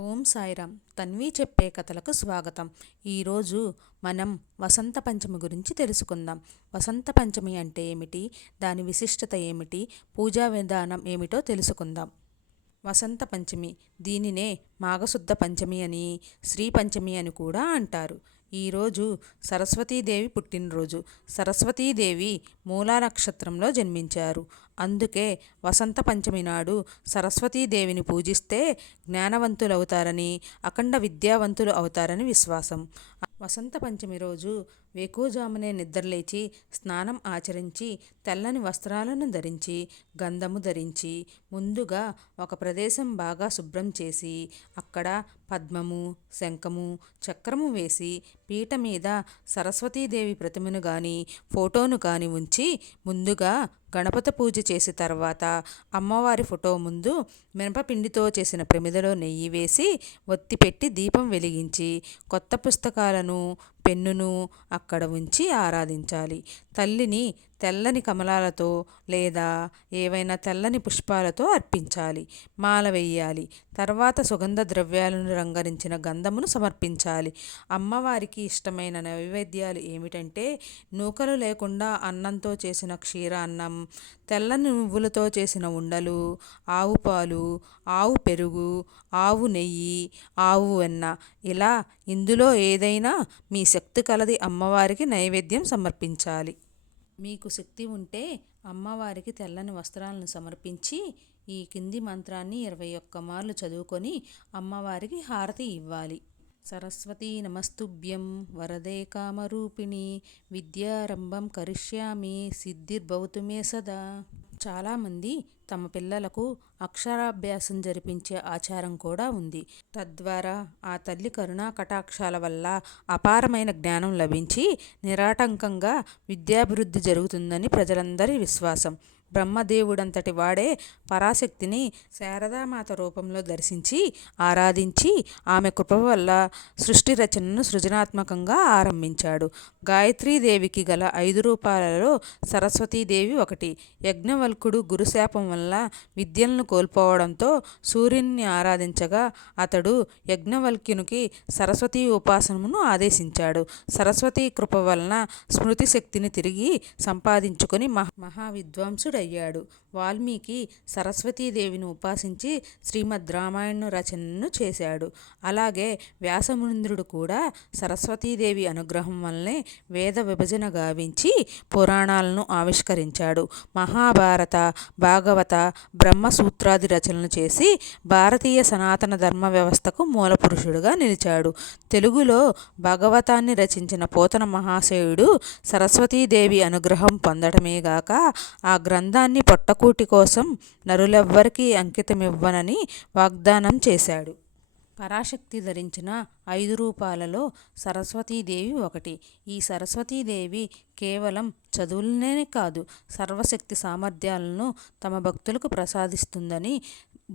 ఓం సాయిరామ్. తన్వి చెప్పే కథలకు స్వాగతం. ఈరోజు మనం వసంత పంచమి గురించి తెలుసుకుందాం. వసంత పంచమి అంటే ఏమిటి, దాని విశిష్టత ఏమిటి, పూజా విధానం ఏమిటో తెలుసుకుందాం. వసంత పంచమి, దీనినే మాఘశుద్ధ పంచమి అని, శ్రీ పంచమి అని కూడా అంటారు. ఈరోజు సరస్వతీదేవి పుట్టినరోజు. సరస్వతీదేవి మూలా నక్షత్రంలో జన్మించారు. అందుకే వసంత పంచమి నాడు సరస్వతీదేవిని పూజిస్తే జ్ఞానవంతులవుతారని, అఖండ విద్యావంతులు అవుతారని విశ్వాసం. వసంత పంచమి రోజు వేకువజామునే నిద్రలేచి స్నానం ఆచరించి తెల్లని వస్త్రాలను ధరించి గంధము ధరించి ముందుగా ఒక ప్రదేశం బాగా శుభ్రం చేసి అక్కడ పద్మము, శంఖము, చక్రము వేసి పీట మీద సరస్వతీదేవి ప్రతిమను కానీ ఫోటోను కానీ ఉంచి ముందుగా గణపతి పూజ చేసి తర్వాత అమ్మవారి ఫోటో ముందు మినపపిండితో చేసిన ప్రమిదలో నెయ్యి వేసి ఒత్తి పెట్టి దీపం వెలిగించి కొత్త పుస్తకాలను, పెన్నును అక్కడ ఉంచి ఆరాధించాలి. తల్లిని తెల్లని కమలాలతో లేదా ఏవైనా తెల్లని పుష్పాలతో అర్పించాలి. మాల వేయాలి. తర్వాత సుగంధ ద్రవ్యాలను రంగరించిన గంధమును సమర్పించాలి. అమ్మవారికి ఇష్టమైన నైవేద్యాలు ఏమిటంటే నూకలు లేకుండా అన్నంతో చేసిన క్షీరాన్నం, తెల్లని నువ్వులతో చేసిన ఉండలు, ఆవు పాలు, ఆవు పెరుగు, ఆవు నెయ్యి, ఆవు వెన్న. ఇలా ఇందులో ఏదైనా మీ శక్తి కలది అమ్మవారికి నైవేద్యం సమర్పించాలి. మీకు శక్తి ఉంటే అమ్మవారికి తెల్లని వస్త్రాలను సమర్పించి ఈ కింది మంత్రాన్ని 21 మార్లు చదువుకొని అమ్మవారికి హారతి ఇవ్వాలి. సరస్వతీ నమస్తుభ్యం వరదే కామరూపిణి విద్యారంభం కరిష్యామి సిద్ధిర్భవతు మే సదా. చాలామంది తమ పిల్లలకు అక్షరాభ్యాసం జరిపించే ఆచారం కూడా ఉంది. తద్వారా ఆ తల్లి కరుణా కటాక్షాల వల్ల అపారమైన జ్ఞానం లభించి నిరాటంకంగా విద్యాభివృద్ధి జరుగుతుందని ప్రజలందరి విశ్వాసం. బ్రహ్మదేవుడంతటి వాడే పరాశక్తిని శారదామాత రూపంలో దర్శించి ఆరాధించి ఆమె కృప వల్ల సృష్టి రచనను సృజనాత్మకంగా ఆరంభించాడు. గాయత్రీదేవికి గల 5 రూపాలలో సరస్వతీదేవి ఒకటి. యజ్ఞవల్కుడు గురుశాపం వల్ల విద్యలను కోల్పోవడంతో సూర్యుని ఆరాధించగా అతడు యజ్ఞవల్క్యునికి సరస్వతీ ఉపాసనను ఆదేశించాడు. సరస్వతీ కృప వలన స్మృతి శక్తిని తిరిగి సంపాదించుకొని మహావిద్వాంసుడయ్యాడు. వాల్మీకి సరస్వతీదేవిని ఉపాసించి శ్రీమద్ రామాయణ రచనను చేశాడు. అలాగే వ్యాసమునీంద్రుడు కూడా సరస్వతీదేవి అనుగ్రహం వల్లనే వేద విభజన గావించి పురాణాలను ఆవిష్కరించాడు. మహాభారత, భాగవత, బ్రహ్మసూత్రాది రచనలు చేసి భారతీయ సనాతన ధర్మ వ్యవస్థకు మూలపురుషుడుగా నిలిచాడు. తెలుగులో భాగవతాన్ని రచించిన పోతన మహాశయుడు సరస్వతీదేవి అనుగ్రహం పొందడమేగాక ఆ గ్రంథాన్ని పొట్టకూటి కోసం నరులెవ్వరికీ అంకితమివ్వనని వాగ్దానం చేశాడు. పరాశక్తి ధరించిన 5 రూపాలలో సరస్వతీదేవి ఒకటి. ఈ సరస్వతీదేవి కేవలం చదువులనే కాదు, సర్వశక్తి సామర్థ్యాలను తమ భక్తులకు ప్రసాదిస్తుందని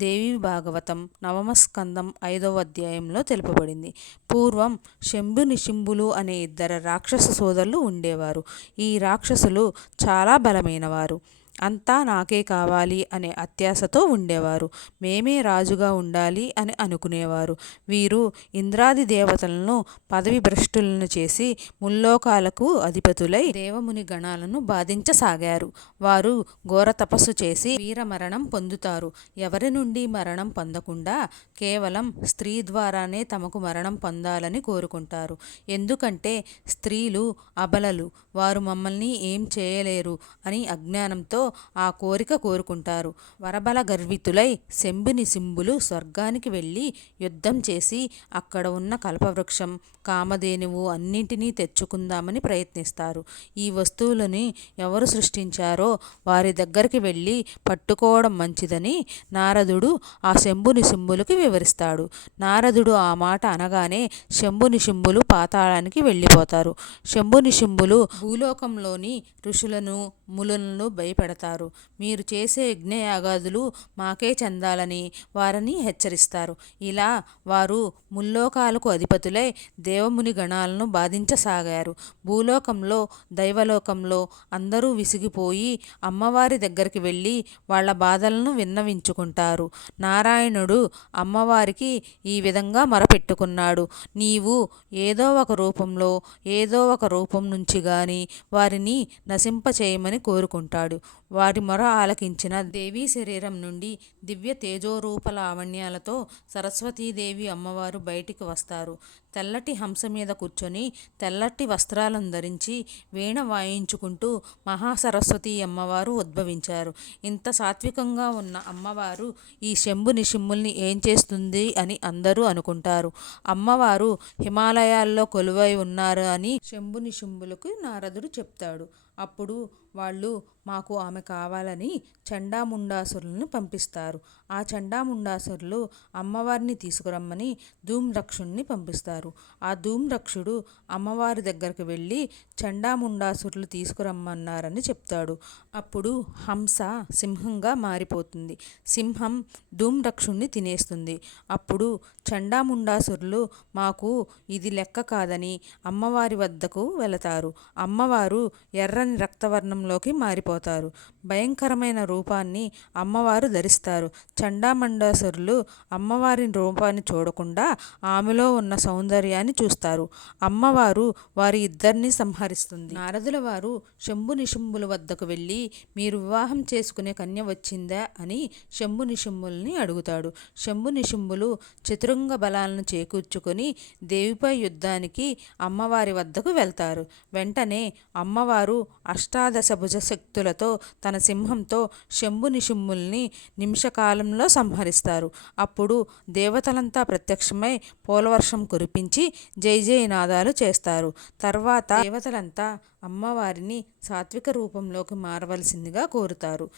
దేవీ భాగవతం 9వ స్కందం 5వ అధ్యాయంలో తెలుపబడింది. పూర్వం శంభు నిశింభులు అనే 2 రాక్షస సోదరులు ఉండేవారు. ఈ రాక్షసులు చాలా బలమైనవారు. అంతా నాకే కావాలి అనే అత్యాశతో ఉండేవారు. మేమే రాజుగా ఉండాలి అని అనుకునేవారు. వీరు ఇంద్రాది దేవతలను పదవి భ్రష్టులను చేసి ముల్లోకాలకు అధిపతులై దేవముని గణాలను బాధించసాగారు. వారు ఘోర తపస్సు చేసి వీరమరణం పొందుతారు. ఎవరి నుండి మరణం పొందకుండా కేవలం స్త్రీ ద్వారానే తమకు మరణం పొందాలని కోరుకుంటారు. ఎందుకంటే స్త్రీలు అబలలు, వారు మమ్మల్ని ఏం చేయలేరు అని అజ్ఞానంతో ఆ కోరిక కోరుకుంటారు. వరబల గర్వితులై శంభు నిశింభులు స్వర్గానికి వెళ్ళి యుద్ధం చేసి అక్కడ ఉన్న కల్పవృక్షం, కామధేనువు అన్నింటినీ తెచ్చుకుందామని ప్రయత్నిస్తారు. ఈ వస్తువులని ఎవరు సృష్టించారో వారి దగ్గరికి వెళ్ళి పట్టుకోవడం మంచిదని నారదుడు ఆ శంభు నిశింభులకి వివరిస్తాడు. నారదుడు ఆ మాట అనగానే శంభు నిశింభులు పాతాళానికి వెళ్ళిపోతారు. శంభు నిశింభులు భూలోకంలోని ఋషులను, మునులను భయపెడతారు. వెళతారు. మీరు చేసే యజ్ఞయాగాదులు మాకే చెందాలని వారిని హెచ్చరిస్తారు. ఇలా వారు ముల్లోకాలకు అధిపతులై దేవముని గణాలను బాధించసాగారు. భూలోకంలో దైవలోకంలో అందరూ విసిగిపోయి అమ్మవారి దగ్గరికి వెళ్ళి వాళ్ళ బాధలను విన్నవించుకుంటారు. నారాయణుడు అమ్మవారికి ఈ విధంగా మొరపెట్టుకున్నాడు. నీవు ఏదో ఒక రూపంలో ఏదో ఒక రూపం నుంచి గాని వారిని నశింపచేయమని కోరుకుంటాడు. వారి మొర ఆలకించిన దేవీ శరీరం నుండి దివ్య తేజోరూప లావణ్యాలతో సరస్వతీదేవి అమ్మవారు బయటికి వస్తారు. తెల్లటి హంస మీద కూర్చొని తెల్లటి వస్త్రాలను ధరించి వీణ వాయించుకుంటూ మహాసరస్వతి అమ్మవారు ఉద్భవించారు. ఇంత సాత్వికంగా ఉన్న అమ్మవారు ఈ శంభు నిశింభుల్ని ఏం చేస్తుంది అని అందరూ అనుకుంటారు. అమ్మవారు హిమాలయాల్లో కొలువై ఉన్నారు అని శంభు నిశింభులకు నారదుడు చెప్తాడు. అప్పుడు వాళ్ళు మాకు ఆమె కావాలని చండాముండాసురులను పంపిస్తారు. ఆ చండాముండాసురులు అమ్మవారిని తీసుకురమ్మని ధూమ్రక్షుణ్ణి పంపిస్తారు. ఆ ధూమ్రక్షుడు అమ్మవారి దగ్గరికి వెళ్ళి చండాముండాసురులు తీసుకురమ్మన్నారని చెప్తాడు. అప్పుడు హంస సింహంగా మారిపోతుంది. సింహం ధూమ్రక్షుణ్ణి తినేస్తుంది. అప్పుడు చండాముండాసురులు మాకు ఇది లెక్క కాదని అమ్మవారి వద్దకు వెళతారు. అమ్మవారు ఎర్రని రక్తవర్ణంలోకి మారిపోతారు. భయంకరమైన రూపాన్ని అమ్మవారు ధరిస్తారు. చండామండాసురులు అమ్మవారి రూపాన్ని చూడకుండా ఆమెలో ఉన్న సౌందర్యాన్ని చూస్తారు. అమ్మవారు వారి ఇద్దరిని సంహరిస్తుంది. నారదుల వారు శంభు నిశుంభుల వద్దకు వెళ్ళి మీరు వివాహం చేసుకునే కన్య వచ్చిందా అని శంభు నిశుంభుల్ని అడుగుతాడు. శంభు నిశుంభులు చతురంగ బలాలను చేకూర్చుకొని దేవిపై యుద్ధానికి అమ్మవారి వద్దకు వెళ్తారు. వెంటనే అమ్మవారు అష్టాదశ భుజశక్తులతో తన సింహంతో శంభు నిశుంభుల్ని నిమిషకాలంలో సంహరిస్తారు. అప్పుడు దేవతలంతా ప్రత్యక్షమై పూలవర్షం కురిపించి జై జై నాదాలు చేస్తారు. తర్వాత దేవతలంతా అమ్మవారిని సాత్విక రూపంలోకి మారవలసిందిగా కోరుతారు.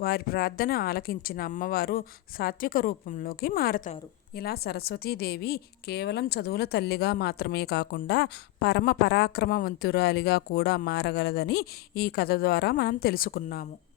వారి ప్రార్థన ఆలకించిన అమ్మవారు సాత్విక రూపంలోకి మారతారు. ఇలా సరస్వతీదేవి కేవలం చదువుల తల్లిగా మాత్రమే కాకుండా పరమ పరాక్రమవంతురాలిగా కూడా మారగలదని ఈ కథ ద్వారా మనం తెలుసుకున్నాము.